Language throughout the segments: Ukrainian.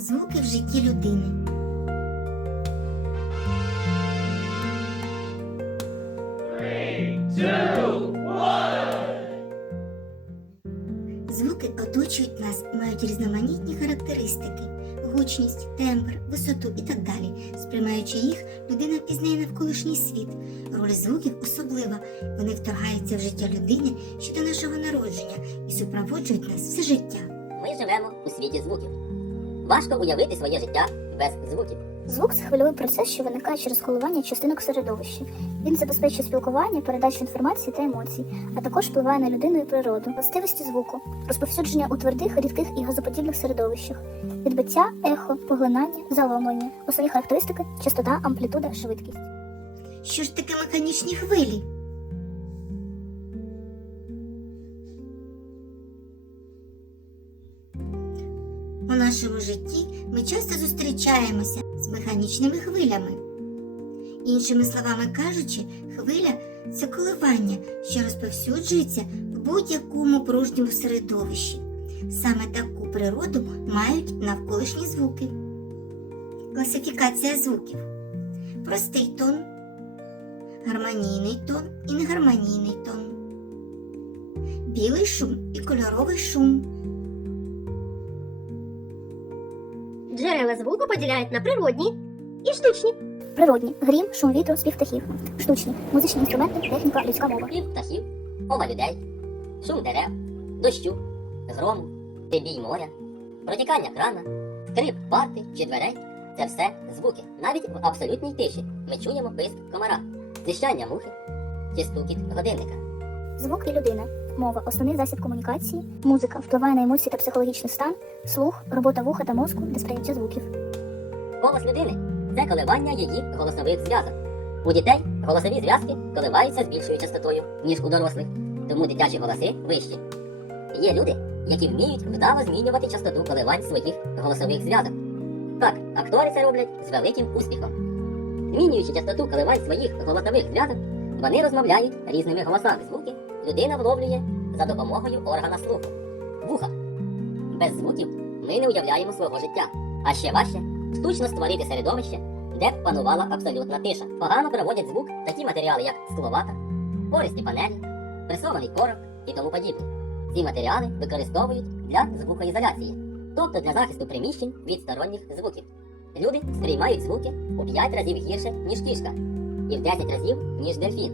Звуки в житті людини. Звуки оточують нас, мають різноманітні характеристики, гучність, тембр, висоту і так далі. Сприймаючи їх, людина впізнає навколишній світ. Роль звуків особлива. Вони вторгаються в життя людини ще до нашого народження і супроводжують нас все життя. Ми живемо у світі звуків. Важко уявити своє життя без звуків. Звук це хвильовий процес, що виникає через коливання частинок середовища. Він забезпечує спілкування, передачу інформації та емоцій, а також впливає на людину і природу. Властивості звуку, розповсюдження у твердих, рідких і газоподібних середовищах, відбиття, ехо, поглинання, заломлення, основні характеристики, частота, амплітуда, швидкість. Що ж таке механічні хвилі? Нашому житті ми часто зустрічаємося з механічними хвилями. Іншими словами кажучи, хвиля це коливання, що розповсюджується в будь-якому пружньому середовищі. Саме таку природу мають навколишні звуки. Класифікація звуків. Простий тон, гармонійний тон і негармонійний тон, білий шум і кольоровий шум, Джерела звуку поділяють на природні і штучні. Природні грім, шум вітру, спів птахів, штучні музичні інструменти, техніка, людська мова. Спів птахів, мова людей, шум дерев, дощу, грому, бій моря, протікання крана, скрип парти чи дверей це все звуки. Навіть в абсолютній тиші ми чуємо писк комара, зіщання мухи чи стукіт годинника. Звук і людина, мова, основний засіб комунікації, музика впливає на емоції та психологічний стан, слух, робота вуха та мозку для сприйняття звуків. Голос людини це коливання її голосових зв'язок. У дітей голосові зв'язки коливаються з більшою частотою, ніж у дорослих, тому дитячі голоси вищі. Є люди, які вміють вдало змінювати частоту коливань своїх голосових зв'язок. Так, актори це роблять з великим успіхом. Змінюючи частоту коливань своїх голосових зв'язок, вони розмовляють різними голосами звуки, людина вловлює за допомогою органа слуху вуха. Без звуків ми не уявляємо свого життя. А ще важче штучно створити середовище, де б панувала абсолютна тиша. Погано проводять звук такі матеріали, як скловата, пористі панелі, пресований корок і тому подібне. Ці матеріали використовують для звукоізоляції, тобто для захисту приміщень від сторонніх звуків. Люди сприймають звуки у 5 разів гірше, ніж кішка, і в 10 разів, ніж дельфін.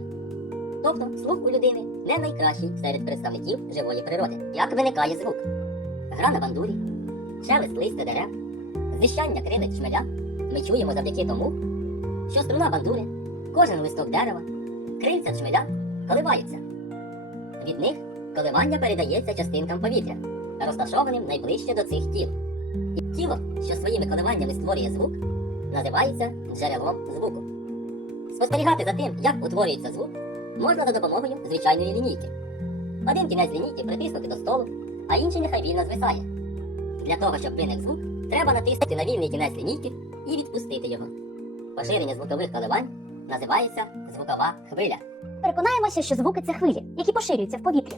Тобто слух у людини не найкращий серед представників живої природи. Як виникає звук? Гра на бандурі, шелест листя дерев, зіщання крилець шмеля ми чуємо завдяки тому, що струна бандури, кожен листок дерева, крильця шмеля коливаються. Від них коливання передається частинкам повітря, розташованим найближче до цих тіл. І тіло, що своїми коливаннями створює звук, називається джерелом звуку. Спостерігати за тим, як утворюється звук, можна за допомогою звичайної лінійки. Один кінець лінійки притиснути до столу, а інший нехай вільно звисає. Для того, щоб виник звук, треба натиснути на вільний кінець лінійки і відпустити його. Поширення звукових коливань називається звукова хвиля. Переконаємося, що звуки це хвилі, які поширюються в повітрі.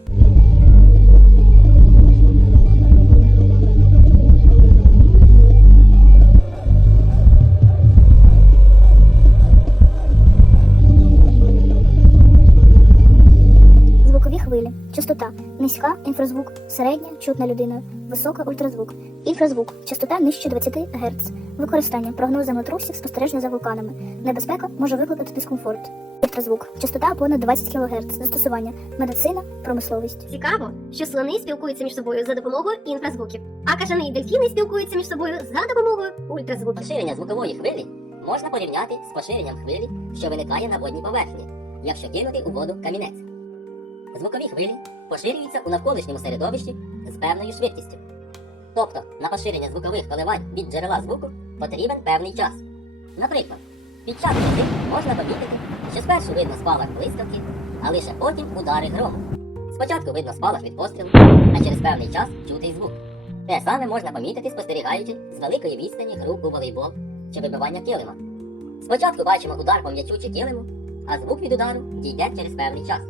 Низька інфразвук, середня чутна людиною, висока ультразвук, інфразвук, частота нижче 20 Гц. Використання прогноз землетрусів, спостереження за вулканами. Небезпека може викликати дискомфорт. Ультразвук, частота понад 20 кГц. Застосування медицина, промисловість. Цікаво, що слони спілкуються між собою за допомогою інфразвуків, а кажани і дельфіни спілкуються між собою за допомогою ультразвуків. Поширення звукової хвилі можна порівняти з поширенням хвилі, що виникає на водній поверхні, якщо кинути у воду камінець. Звукові хвилі поширюються у навколишньому середовищі з певною швидкістю. Тобто на поширення звукових коливань від джерела звуку потрібен певний час. Наприклад, під час грози можна помітити, що спершу видно спалах блискавки, а лише потім удари грому. Спочатку видно спалах від пострілу, а через певний час чутий звук. Те саме можна помітити, спостерігаючи з великої відстані гру у волейбол чи вибивання килима. Спочатку бачимо удар по м'ячу чи килиму, а звук від удару дійде через певний час.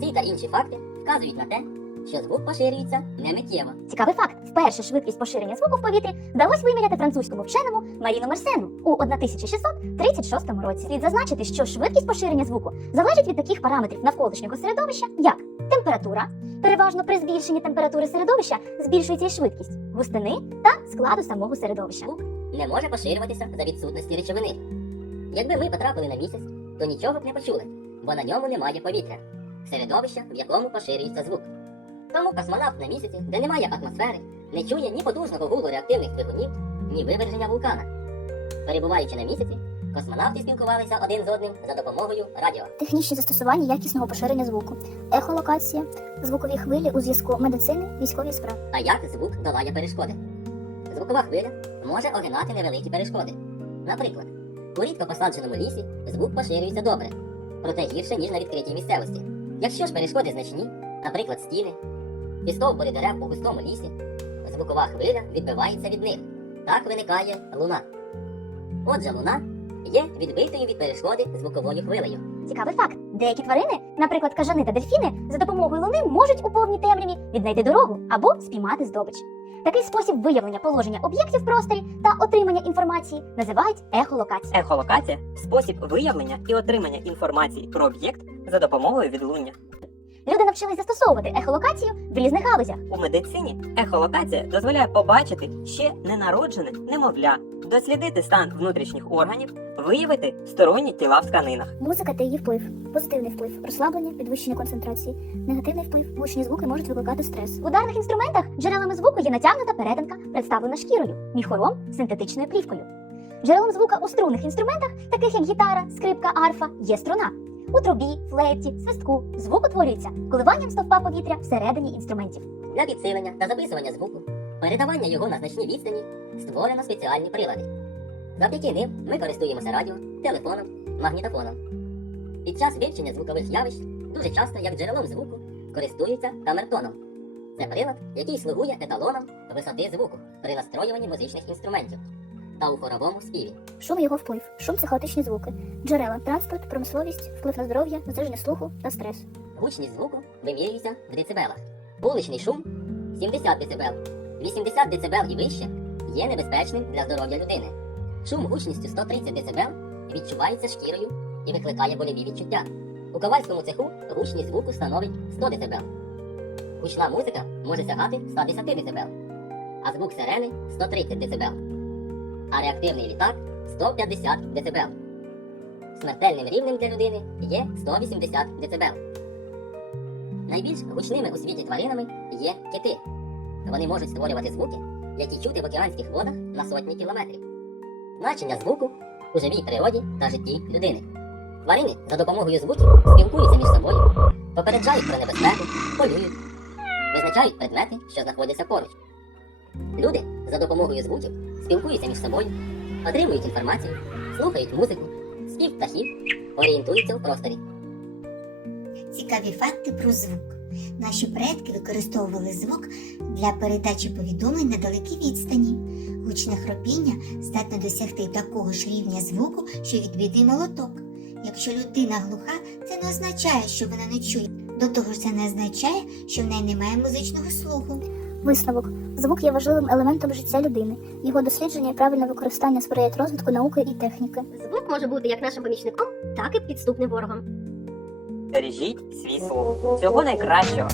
Ці та інші факти вказують на те, що звук поширюється не миттєво. Цікавий факт: вперше швидкість поширення звуку в повітрі вдалося виміряти французькому вченому Маріну Мерсену у 1636 році. Слід зазначити, що швидкість поширення звуку залежить від таких параметрів навколишнього середовища, як температура, переважно при збільшенні температури середовища збільшується і швидкість густини та складу самого середовища. Звук не може поширюватися за відсутності речовини. Якби ми потрапили на місяць, то нічого б не почули, бо на ньому немає повітря, середовища, в якому поширюється звук. Тому космонавт на місяці, де немає атмосфери, не чує ні потужного гулу реактивних двигунів, ні виверження вулкана. Перебуваючи на місяці, космонавти спілкувалися один з одним за допомогою радіо. Технічні застосування якісного поширення звуку, ехолокація, звукові хвилі у зв'язку медицини, військові справи. А як звук долає перешкоди? Звукова хвиля може огинати невеликі перешкоди. Наприклад, у рідко посадженому лісі звук поширюється добре, проте гірше, ніж на відкритій місцевості. Якщо ж перешкоди значні, наприклад, стіни, і стовбури дерев у густому лісі, звукова хвиля відбивається від них. Так виникає луна. Отже, луна є відбитою від перешкоди звуковою хвилею. Цікавий факт: деякі тварини, наприклад, кажани та дельфіни, за допомогою луни можуть у повній темряві віднайти дорогу або спіймати здобич. Такий спосіб виявлення положення об'єктів в просторі та отримання інформації називають ехолокацією. Ехолокація спосіб виявлення і отримання інформації про об'єкт за допомогою відлуння. Люди навчились застосовувати ехолокацію в різних галузях. У медицині ехолокація дозволяє побачити ще ненароджене немовля, дослідити стан внутрішніх органів, виявити сторонні тіла в тканинах. Музика та її вплив, позитивний вплив, розслаблення, підвищення концентрації, негативний вплив, гучні звуки можуть викликати стрес. В ударних інструментах джерелами звуку є натягнута перетинка, представлена шкірою, міхором, синтетичною плівкою. Джерелом звука у струнних інструментах, таких як гітара, скрипка, арфа, є струна. У трубі, флейті, свистку звук утворюється коливанням стовпа повітря всередині інструментів. Для підсилення та записування звуку, передавання його на значні відстані створено спеціальні прилади. Завдяки ним ми користуємося радіо, телефоном, магнітофоном. Під час вивчення звукових явищ дуже часто як джерелом звуку користуються камертоном. Це прилад, який слугує еталоном висоти звуку при настроюванні музичних інструментів та у хоровому співі. Шум його вплив. Шум це хаотичні звуки. Джерела, транспорт, промисловість, вплив на здоров'я, зниження слуху та стрес. Гучність звуку вимірюється в децибелах. Вуличний шум 70 дБ. 80 дБ і вище є небезпечним для здоров'я людини. Шум гучністю 130 дБ відчувається шкірою і викликає боліві відчуття. У ковальському цеху гучність звуку становить 100 дБ. Гучна музика може сягати 110 дБ, а звук сирени 130 дБ, а реактивний літак 150 дБ. Смертельним рівнем для людини є 180 дБ. Найбільш гучними у світі тваринами є кити. Вони можуть створювати звуки, які чути в океанських водах на сотні кілометрів. Значення звуку у живій природі та житті людини. Тварини за допомогою звуків спілкуються між собою, попереджають про небезпеку, полюють, визначають предмети, що знаходяться поруч. Люди за допомогою звуків спілкуються між собою, отримують інформацію, слухають музику, спів птахів, орієнтуються в просторі. Цікаві факти про звук. Наші предки використовували звук для передачі повідомлень на далекій відстані. Гучне хропіння здатне досягти такого ж рівня звуку, що відбитий молоток. Якщо людина глуха, це не означає, що вона не чує. До того ж, це не означає, що в неї немає музичного слуху. Висновок. Звук є важливим елементом життя людини. Його дослідження і правильне використання сприяють розвитку науки і техніки. Звук може бути як нашим помічником, так і підступним ворогом. Бережіть свій слух. Всього найкращого.